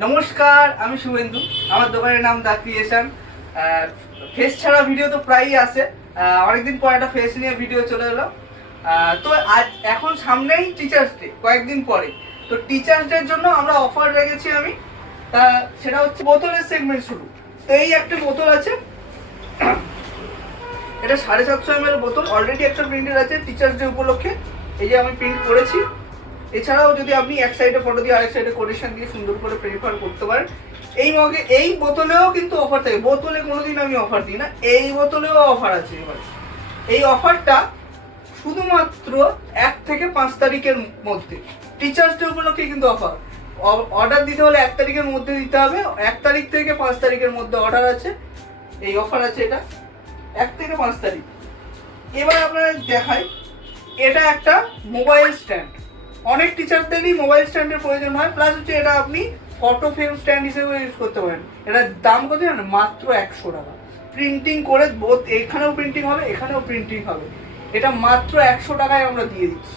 নমস্কার, আমি শুভেন্দু। আমার দোকানের নাম দা ক্রিয়েশন। ফেস ছাড়া ভিডিও তো প্রায়ই আসে। অনেকদিন পর একটা ফেস নিয়ে ভিডিও চলে এলো। তো আজ এখন সামনেই টিচার্স ডে, কয়েকদিন পরে। তো টিচার্স ডের জন্য আমরা অফার রেখেছি আমি। সেটা হচ্ছে বোতলের সেগমেন্ট শুরু। তো এই একটা বোতল আছে, এটা 750 ml বোতল। অলরেডি একটা প্রিন্টের আছে টিচার্স ডে উপলক্ষে। এই যে আমি প্রিন্ট করেছি। এছাড়াও যদি আপনি এক সাইডে ফটো দিয়ে আরেক সাইডে কোটেশন দিয়ে সুন্দর করে প্রেফার করতে পারেন। এই মগে এই বোতলেও কিন্তু অফার থাকে। বোতলে কোনোদিন আমি অফার দিই না, এই বোতলেও অফার আছে। এবার এই অফারটা শুধুমাত্র 1 থেকে 5 তারিখের মধ্যে, টিচার্স ডে উপলক্ষে কিন্তু অফার। অর্ডার দিতে হলে 1 তারিখের মধ্যে দিতে হবে। 1 তারিখ থেকে 5 তারিখের মধ্যে অর্ডার আছে, এই অফার আছে। এটা 1 থেকে 5 তারিখ। এবার আপনারা দেখাই, এটা একটা মোবাইল স্ট্যান্ড। অনেক টিচারদেরই মোবাইল স্ট্যান্ডের প্রয়োজন হয়। প্লাস হচ্ছে এটা আপনি ফটো ফ্রেম স্ট্যান্ড হিসেবে ইউজ করতে পারেন। এটার দাম কত জানেন? মাত্র 100 টাকা। প্রিন্টিং করে এখানেও প্রিন্টিং হবে, এখানেও প্রিন্টিং হবে। এটা মাত্র 100 টাকায় আমরা দিয়ে দিচ্ছি।